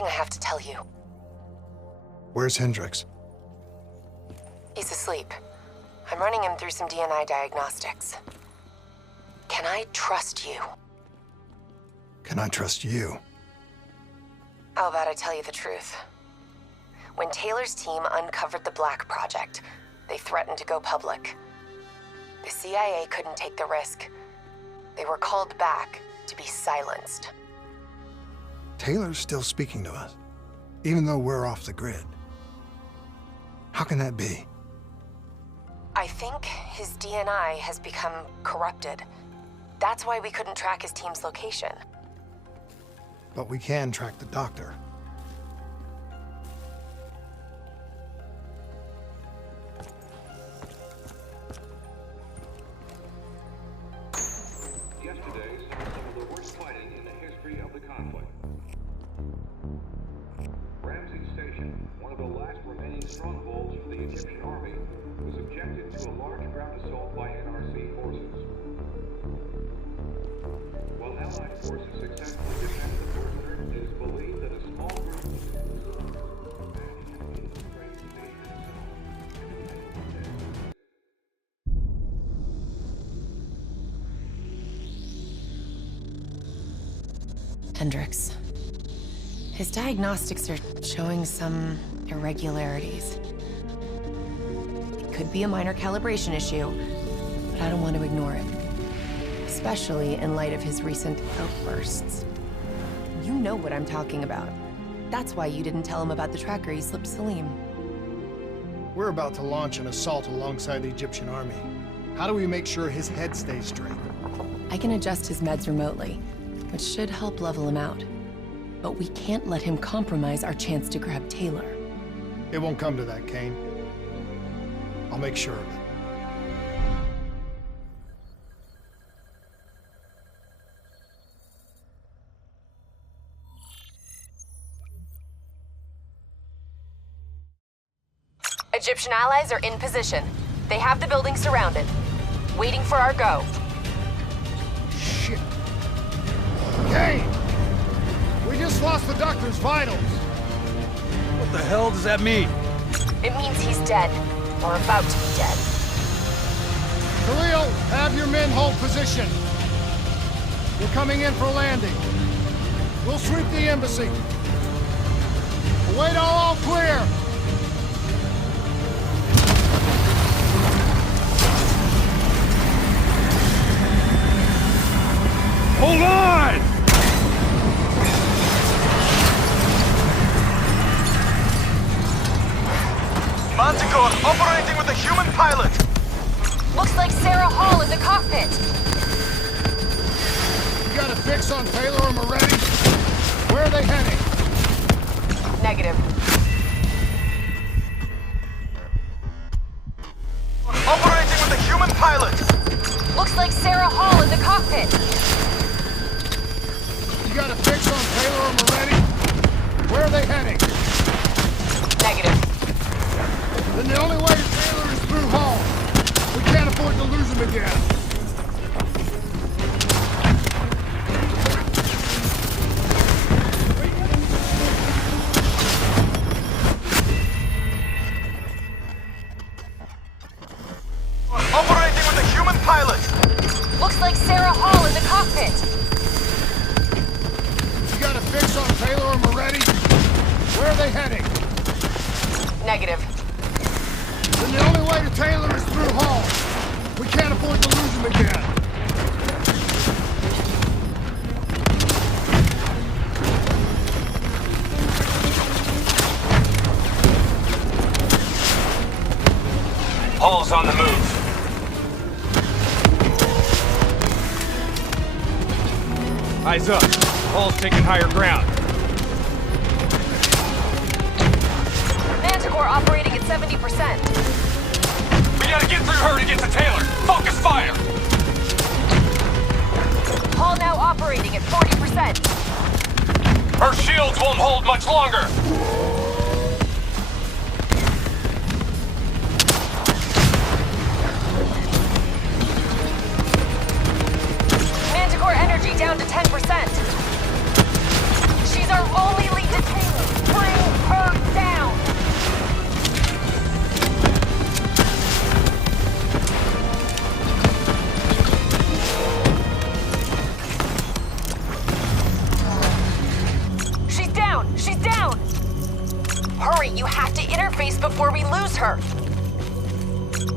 something I have to tell you. Where's Hendricks? He's asleep. I'm running him through some DNA diagnostics. Can I trust you? Can I trust you? How about I tell you the truth? When Taylor's team uncovered the Black Project, they threatened to go public. The CIA couldn't take the risk. They were called back to be silenced. Taylor's still speaking to us, even though we're off the grid. How can that be? I think his DNA has become corrupted. That's why we couldn't track his team's location. But we can track the doctor. Yesterday saw some of the worst fighting in the history of the conflict. Ramsey Station, one of the last remaining strongholds for the Egyptian army, was subjected to a large ground assault by NRC forces. While Allied forces successfully defended the perimeter, it is believed that a small group Hendricks. His diagnostics are showing some irregularities. It could be a minor calibration issue, but I don't want to ignore it. Especially in light of his recent outbursts. You know what I'm talking about. That's why you didn't tell him about the tracker you slipped Salim. We're about to launch an assault alongside the Egyptian army. How do we make sure his head stays straight? I can adjust his meds remotely, which should help level him out. But we can't let him compromise our chance to grab Taylor. It won't come to that, Kane. I'll make sure of it. Egyptian allies are in position. They have the building surrounded, waiting for our go. Shit. Kane! We just lost the doctor's vitals. What the hell does that mean? It means he's dead, or about to be dead. Khalil, have your men hold position. We're coming in for landing. We'll sweep the embassy. Await all clear. Hold on! Manticore operating with a human pilot! Looks like Sarah Hall in the cockpit. You got a fix on Taylor and Moretti? Where are they heading? Negative. Operating with a human pilot! Looks like Sarah Hall in the cockpit. You got a fix on Taylor and Moretti? Where are they heading? Negative. Then the only way to Taylor is through Hall. We can't afford to lose him again. Operating with a human pilot! Looks like Sarah Hall in the cockpit. You got a fix on Taylor and Moretti? Where are they heading? Negative. Then the only way to Taylor is through Hall. We can't afford to lose him again. Hall's on the move. Eyes up. Hall's taking higher ground. Manticore operating at 70%. We gotta get through her to get to Taylor. Focus fire! Hall now operating at 40%. Her shields won't hold much longer. Manticore energy down to 10%. She's our only lead to Taylor. Hurry, you have to interface before we lose her.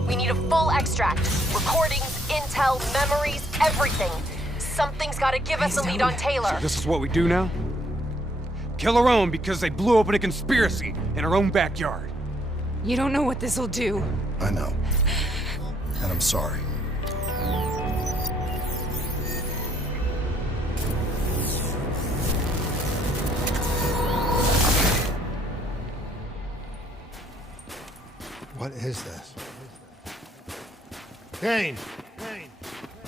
We need a full extract. Recordings, intel, memories, everything. Something's gotta give us a lead on Taylor. So this is what we do now? Kill our own because they blew open a conspiracy in our own backyard. You don't know what this'll do. I know. And I'm sorry. What is this? Kane!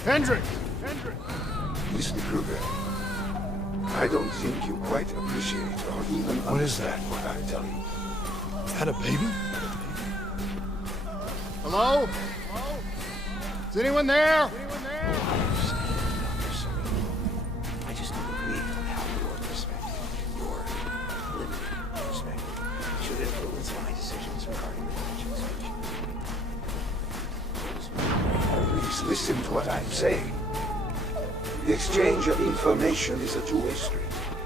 Hendricks! Listen, Kruger. I don't think you quite appreciate or even What is that? understand what I'm telling you. Is that a baby? Hello? Is anyone there? I just don't agree with how your perspective, your limited perspective, should influence my decisions regarding the Legends. Please listen to what I'm saying. The exchange of information is a two-way street.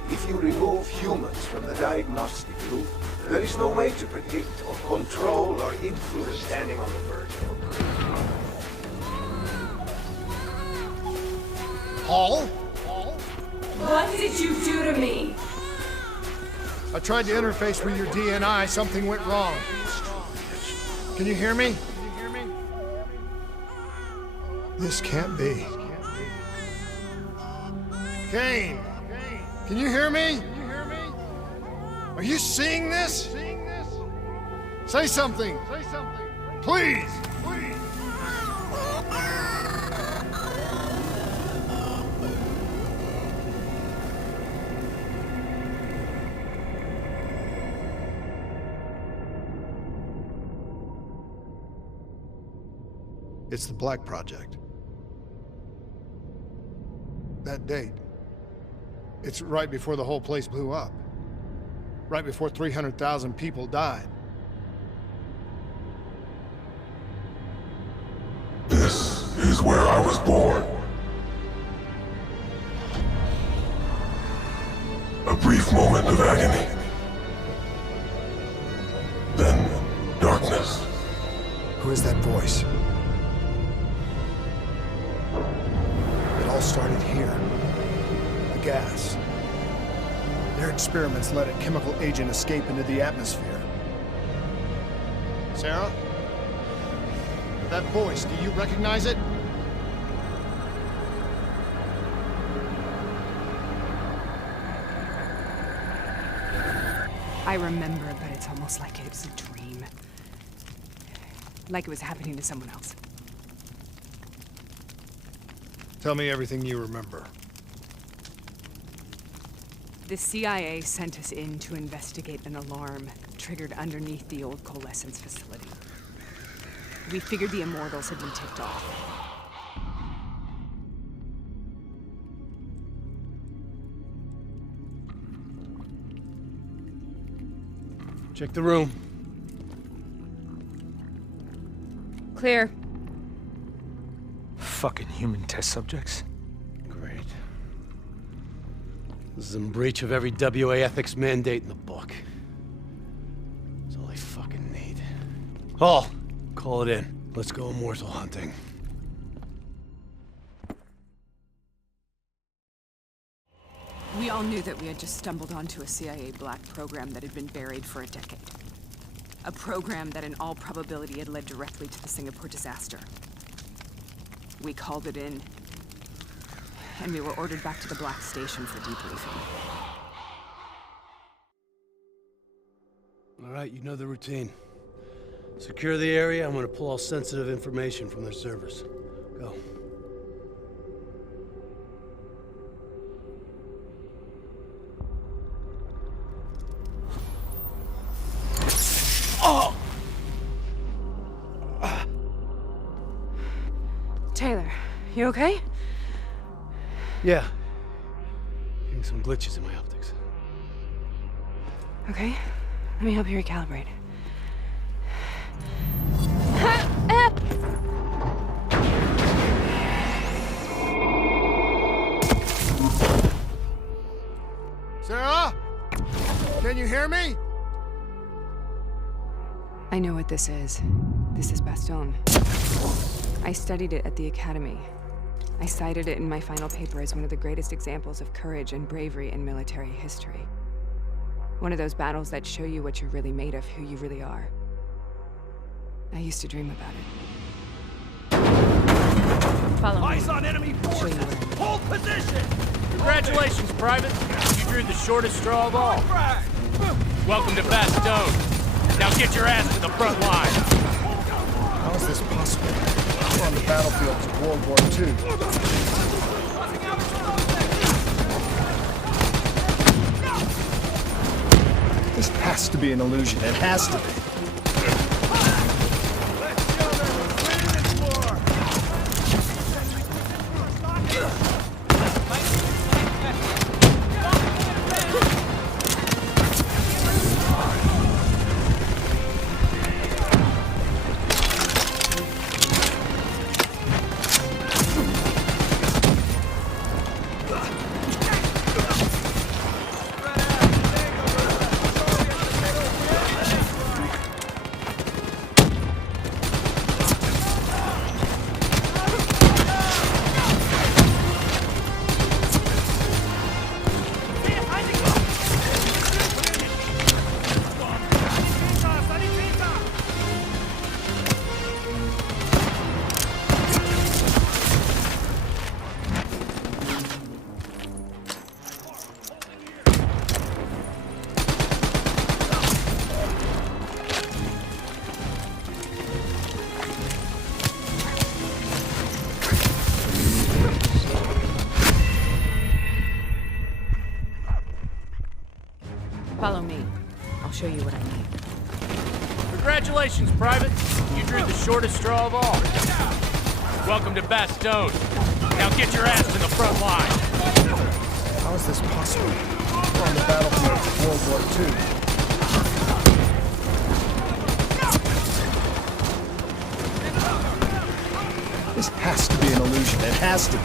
If you remove humans from the diagnostic loop, there is no way to predict or control or influence standing on the verge of a breakthrough. Paul? What did you do to me? I tried to interface with your DNI. Something went wrong. Can you hear me? This can't be. Kane! Can you hear me? Are you seeing this? Say something! Please! It's the Black Project. That date. It's right before the whole place blew up. Right before 300,000 people died. This is where I was born. A brief moment of agony. Then, darkness. Who is that voice? It all started here. The gas. Their experiments let a chemical agent escape into the atmosphere. Sarah? That voice, do you recognize it? I remember, but it's almost like it was a dream. Like it was happening to someone else. Tell me everything you remember. The CIA sent us in to investigate an alarm triggered underneath the old coalescence facility. We figured the Immortals had been tipped off. Check the room. Clear. Fucking human test subjects. Great. This is in breach of every WA ethics mandate in the book. That's all they fucking need. Hall, call it in. Let's go immortal hunting. We all knew that we had just stumbled onto a CIA black program that had been buried for a decade. A program that in all probability had led directly to the Singapore disaster. We called it in, and we were ordered back to the Black Station for debriefing. All right, you know the routine. Secure the area. I'm gonna pull all sensitive information from their servers. Go. Taylor, you okay? Yeah. Getting some glitches in my optics. Okay, let me help you recalibrate. Sarah? Can you hear me? I know what this is. This is Bastogne. I studied it at the Academy. I cited it in my final paper as one of the greatest examples of courage and bravery in military history. One of those battles that show you what you're really made of, who you really are. I used to dream about it. Follow me. Eyes on enemy forces! Hold position! Congratulations, Private. You drew the shortest straw of all. Welcome to Bastogne. Now get your ass to the front line. How is this possible? We're on the battlefields of World War II. This has to be an illusion. It has to be. Follow me. I'll show you what I mean. Congratulations, Private. You drew the shortest straw of all. Welcome to Bastogne. Now get your ass to the front line. How is this possible? We're on the battlefields of World War II. This has to be an illusion. It has to be.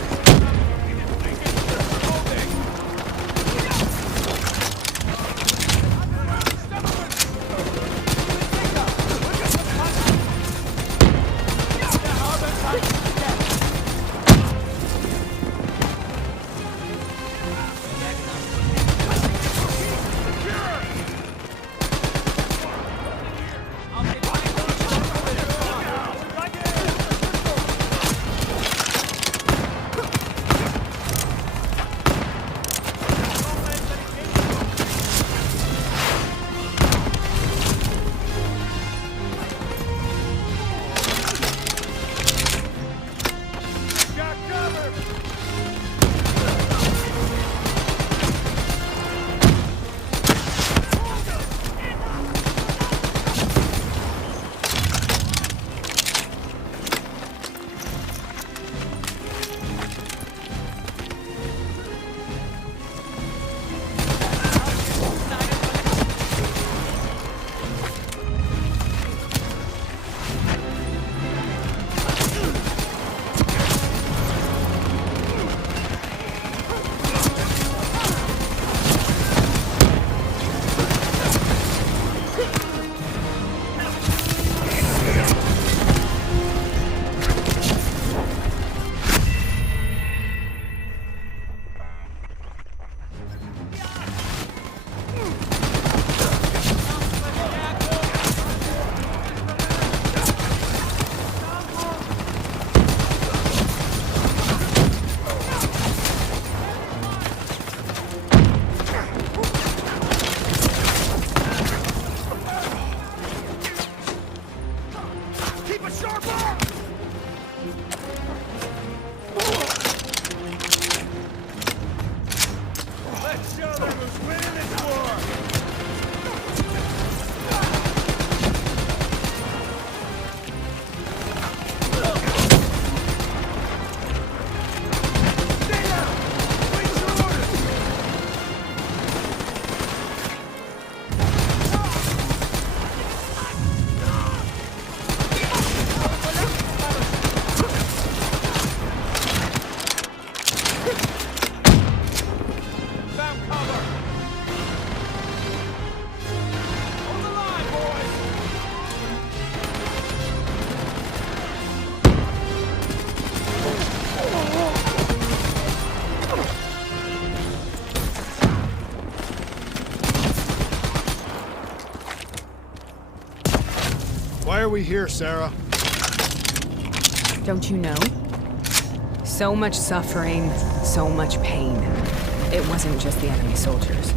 Why are we here, Sarah? Don't you know? So much suffering, so much pain. It wasn't just the enemy soldiers.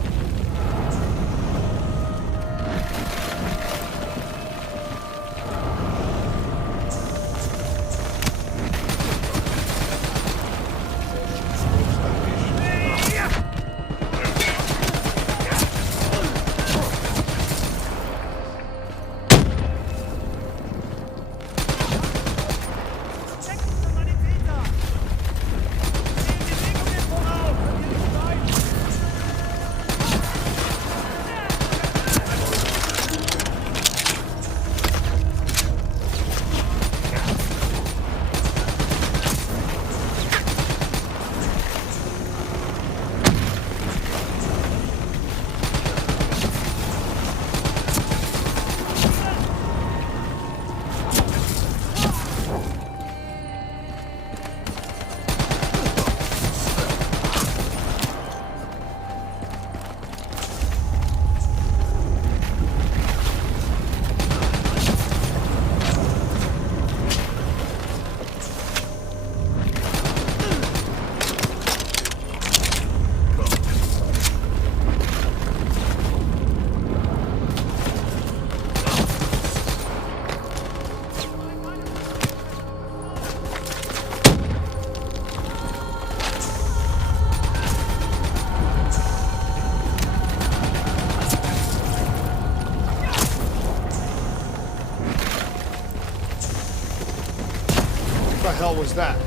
What the hell was that?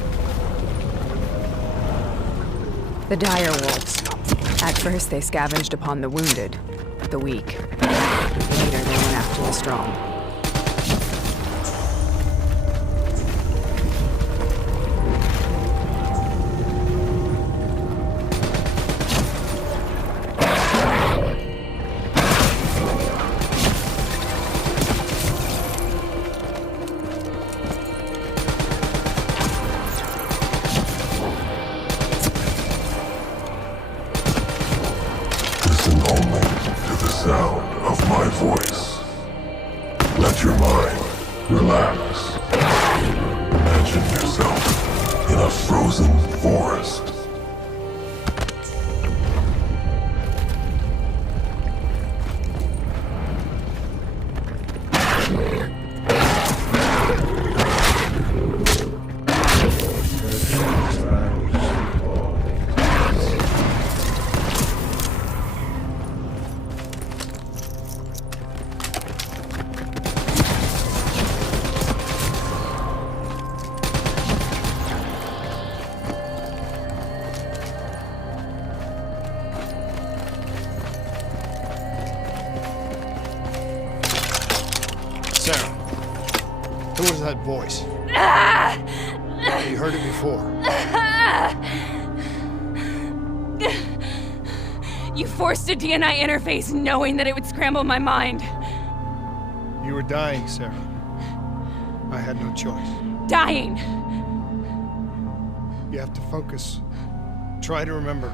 The dire wolves. At first, they scavenged upon the wounded, the weak. Later, they went after the strong. Listen only to the sound of my voice. Let your mind relax. Imagine yourself in a frozen forest. Sarah, who was that voice? You heard it before. You forced a DNI interface knowing that it would scramble my mind. You were dying, Sarah. I had no choice. Dying. You have to focus. Try to remember.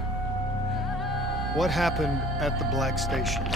What happened at the Black Station?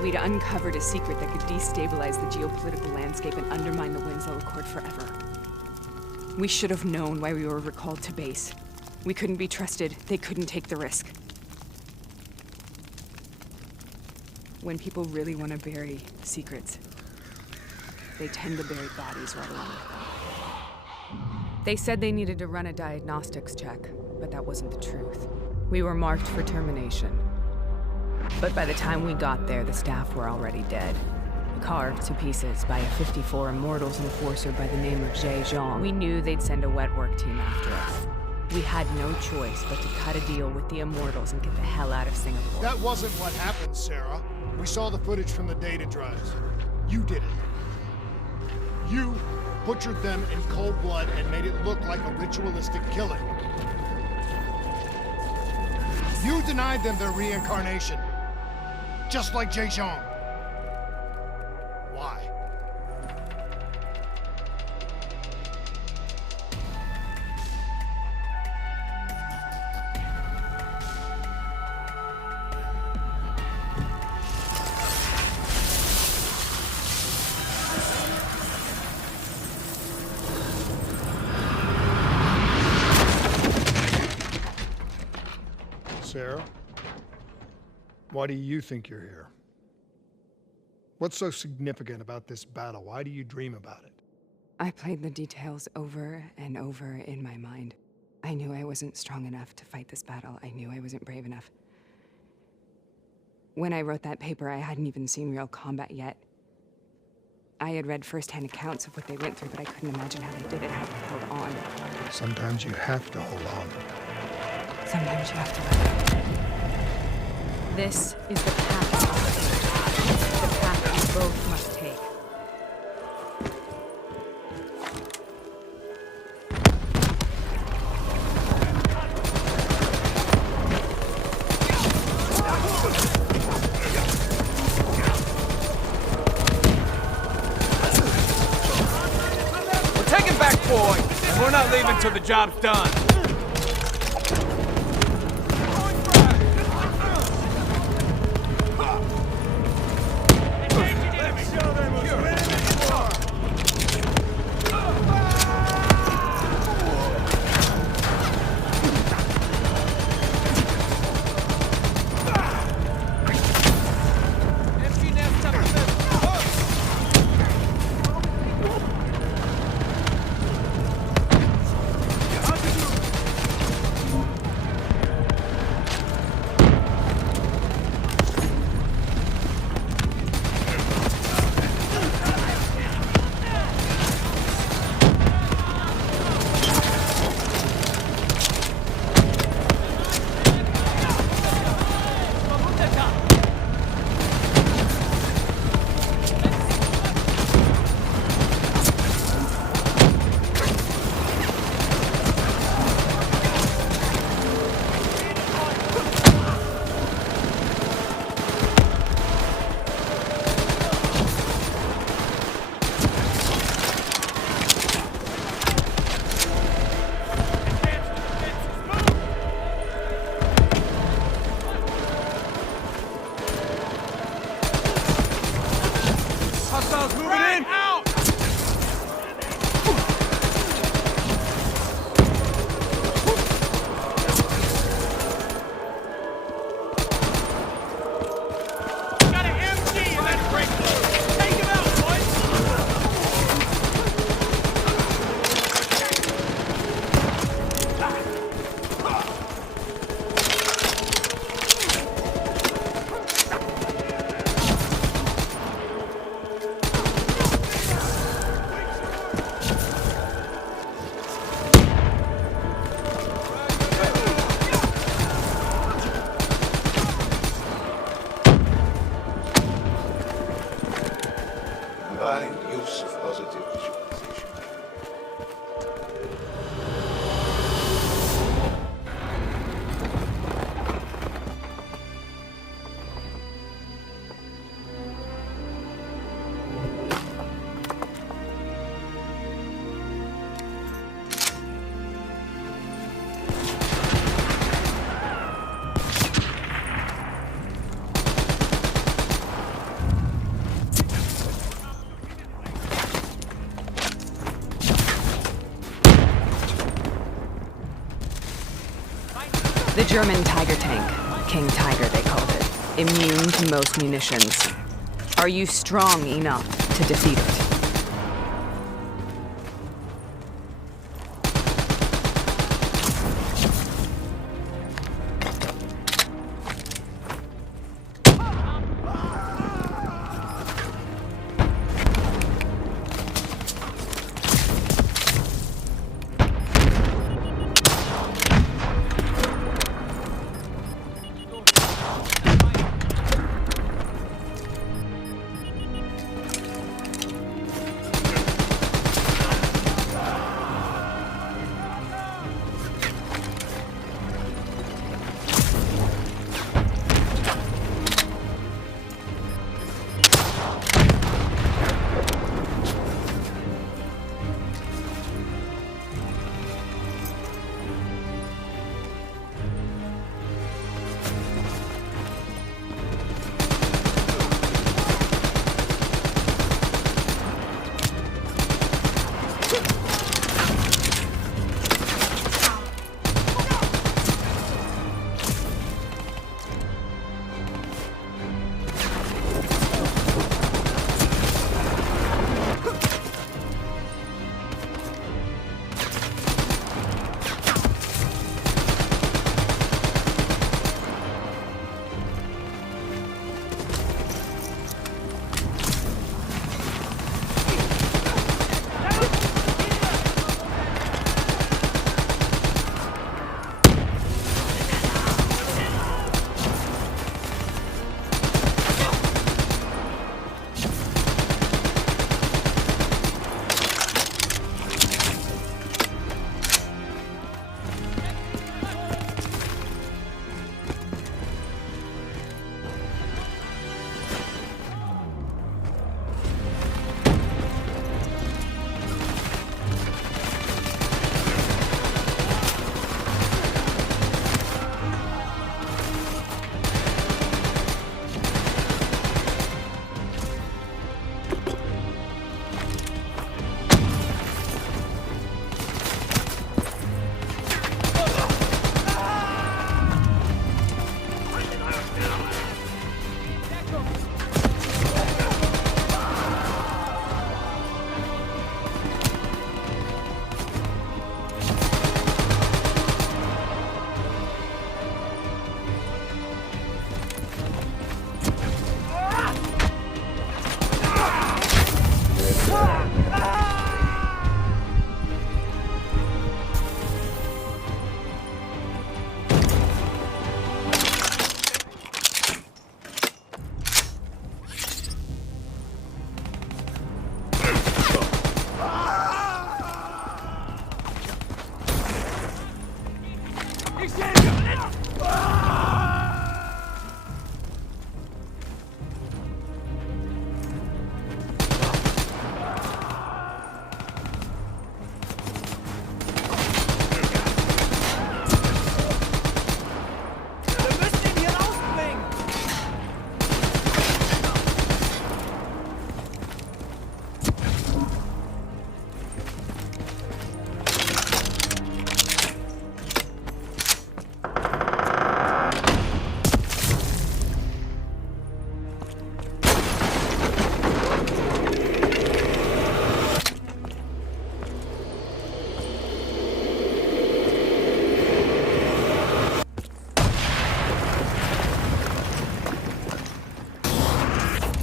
We'd uncovered a secret that could destabilize the geopolitical landscape and undermine the Winslow Accord forever. We should have known why we were recalled to base. We couldn't be trusted. They couldn't take the risk. When people really want to bury secrets, they tend to bury bodies right along with them. They said they needed to run a diagnostics check, but that wasn't the truth. We were marked for termination. But by the time we got there, the staff were already dead. Carved to pieces by a 54 Immortals enforcer by the name of Jay Zhang. We knew they'd send a wet work team after us. We had no choice but to cut a deal with the Immortals and get the hell out of Singapore. That wasn't what happened, Sarah. We saw the footage from the data drives. You did it. You butchered them in cold blood and made it look like a ritualistic killing. You denied them their reincarnation. Just like Jay Zhang. Why? Sarah, why do you think you're here? What's so significant about this battle? Why do you dream about it? I played the details over and over in my mind. I knew I wasn't strong enough to fight this battle. I knew I wasn't brave enough. When I wrote that paper, I hadn't even seen real combat yet. I had read first-hand accounts of what they went through, but I couldn't imagine how they did it, how they held on. Sometimes you have to hold on. Sometimes you have to let go. This is the path. The path we both must take. We're taking back Boy, and we're not leaving till the job's done. Use of positive visualization. The German Tiger tank, King Tiger they called it, immune to most munitions. Are you strong enough to defeat it?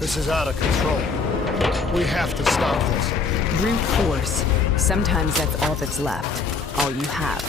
This is out of control. We have to stop this. Brute force. Sometimes that's all that's left. All you have.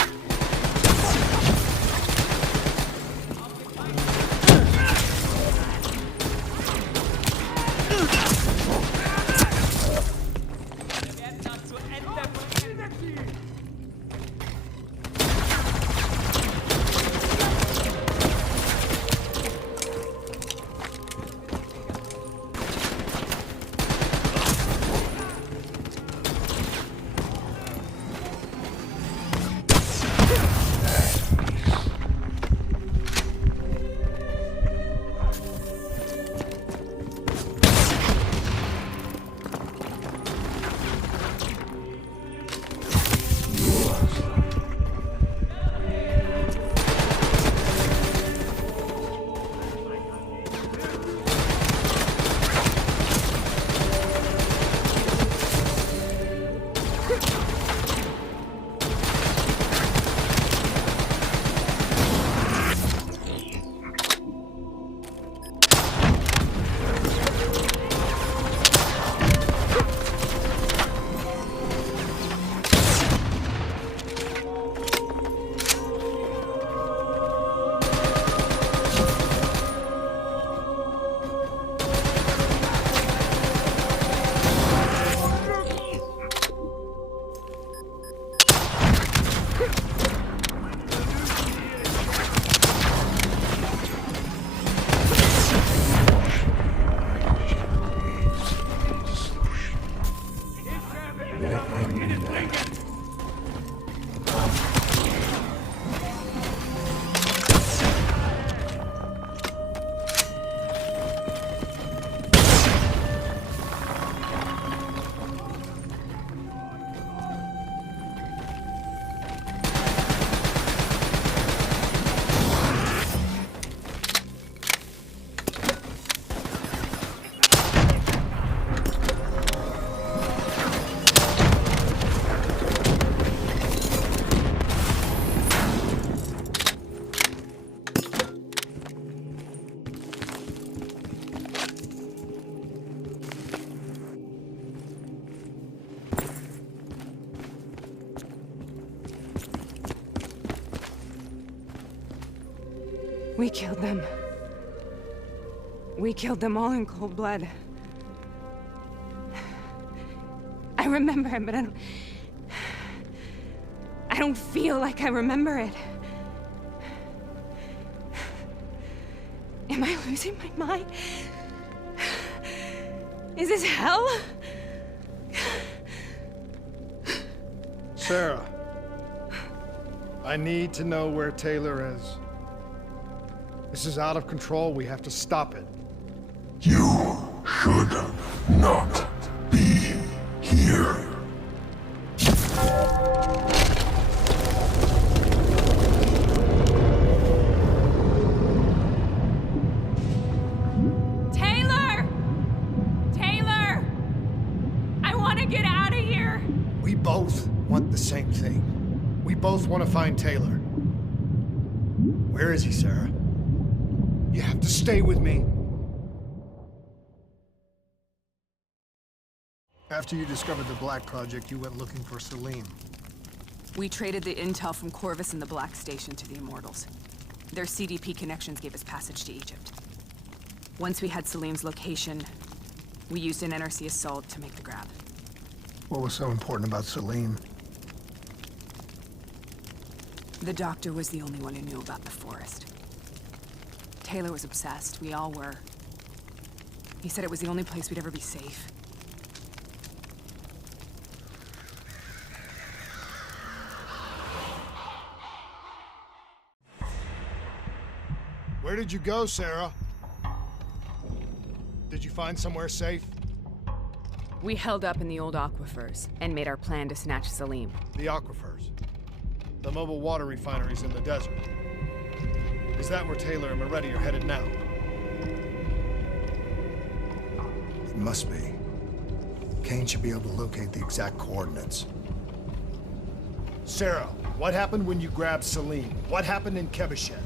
We killed them. We killed them all in cold blood. I remember it, but I don't feel like I remember it. Am I losing my mind? Is this hell? Sarah, I need to know where Taylor is. This is out of control. We have to stop it. You should not be here. Taylor! Taylor! I want to get out of here! We both want the same thing. We both want to find Taylor. Where is he, Sarah? You have to stay with me. After you discovered the Black Project, you went looking for Salim. We traded the intel from Corvus and the Black Station to the Immortals. Their CDP connections gave us passage to Egypt. Once we had Salim's location, we used an NRC assault to make the grab. What was so important about Salim? The doctor was the only one who knew about the forest. Taylor was obsessed. We all were. He said it was the only place we'd ever be safe. Where did you go, Sarah? Did you find somewhere safe? We held up in the old aquifers and made our plan to snatch Salim. The aquifers. The mobile water refineries in the desert. Is that where Taylor and Moretti are headed now? It must be. Kane should be able to locate the exact coordinates. Sarah, what happened when you grabbed Salim? What happened in Kebashet?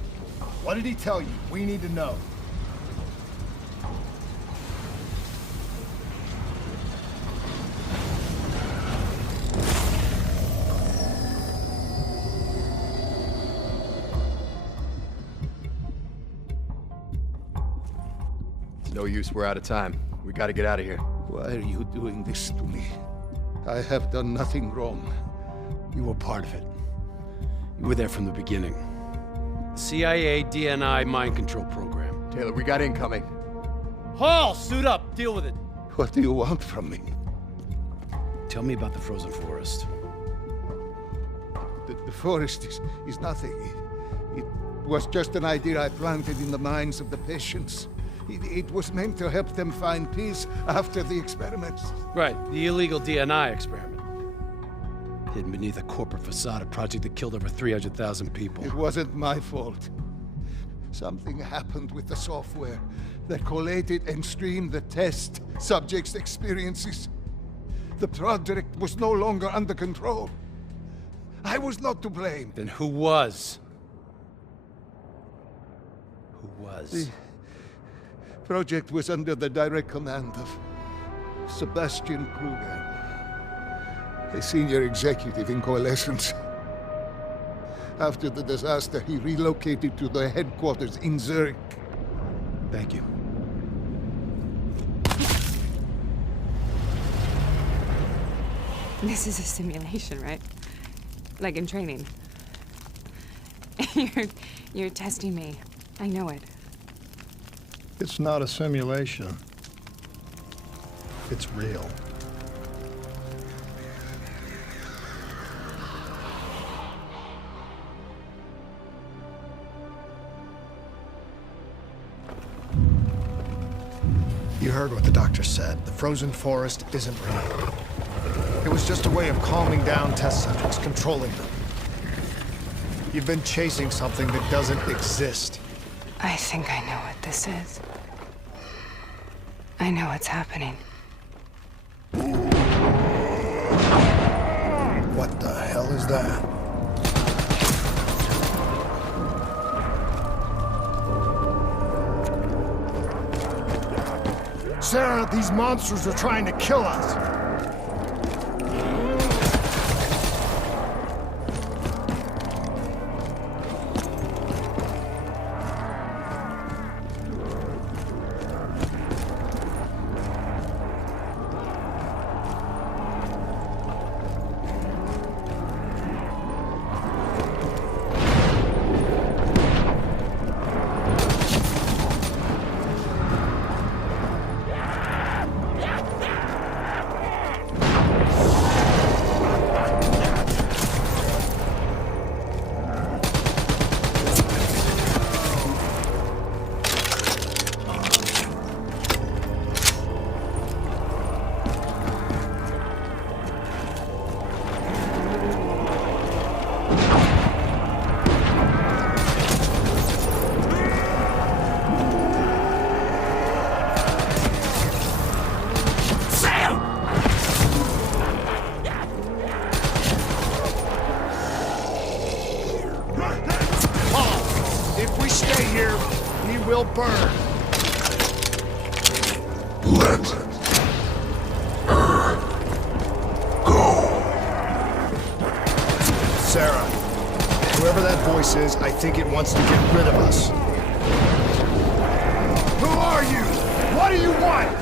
What did he tell you? We need to know. No use, we're out of time. We gotta get out of here. Why are you doing this to me? I have done nothing wrong. You were part of it. You were there from the beginning. CIA DNI mind control program. Taylor, we got incoming. Hall, suit up. Deal with it. What do you want from me? Tell me about the frozen forest. The forest is nothing. It was just an idea I planted in the minds of the patients. It was meant to help them find peace after the experiments. Right, the illegal DNI experiment. Hidden beneath a corporate facade, a project that killed over 300,000 people. It wasn't my fault. Something happened with the software that collated and streamed the test subjects' experiences. The project was no longer under control. I was not to blame. Then who was? Who was? The project was under the direct command of Sebastian Kruger, a senior executive in Coalescence. After the disaster, he relocated to the headquarters in Zurich. Thank you. This is a simulation, right? Like in training. You're testing me. I know it. It's not a simulation. It's real. You heard what the doctor said. The frozen forest isn't real. It was just a way of calming down test subjects, controlling them. You've been chasing something that doesn't exist. I think I know what this is. I know what's happening. What the hell is that? Sarah, these monsters are trying to kill us! Burn. Let her go. Sarah, whoever that voice is, I think it wants to get rid of us. Who are you? What do you want?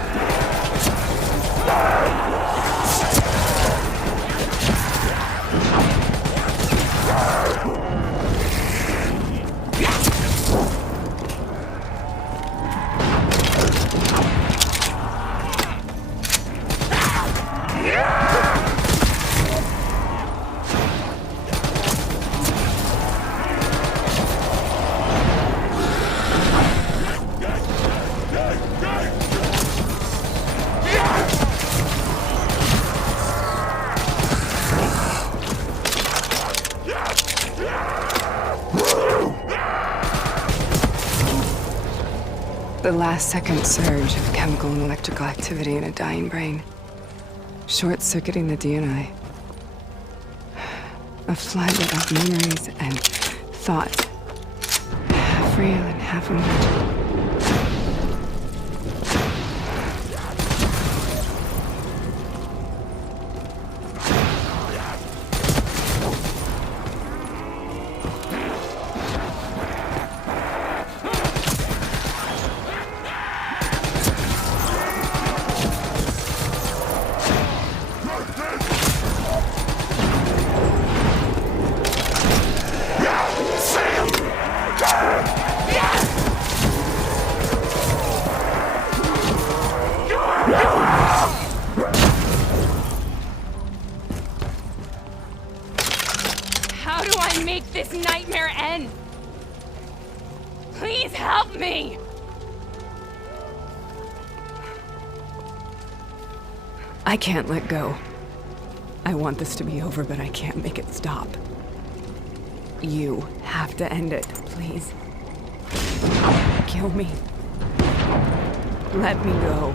The last-second surge of chemical and electrical activity in a dying brain. Short-circuiting the DNI. A flood of memories and thought. Half real and half imagined. help me! I can't let go. I want this to be over, but I can't make it stop. You have to end it, please. Kill me. Let me go.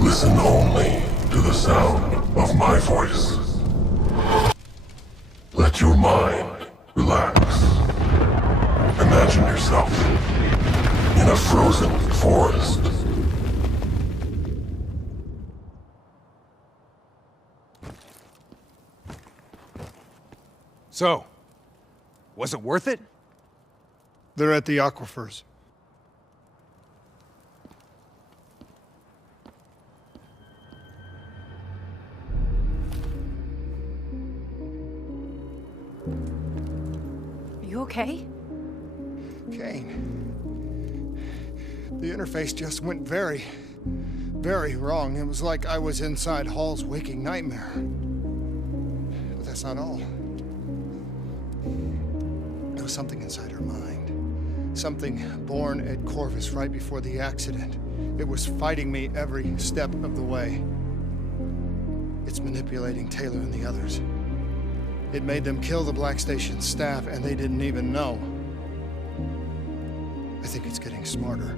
Listen only to the sound of my voice. Let your mind relax. Imagine yourself in a frozen forest. So, was it worth it? They're at the aquifers. You okay? Kane. The interface just went very wrong. It was like I was inside Hall's waking nightmare. But that's not all. There was something inside her mind. Something born at Corvus right before the accident. It was fighting me every step of the way. It's manipulating Taylor and the others. It made them kill the Black Station staff, and they didn't even know. I think it's getting smarter.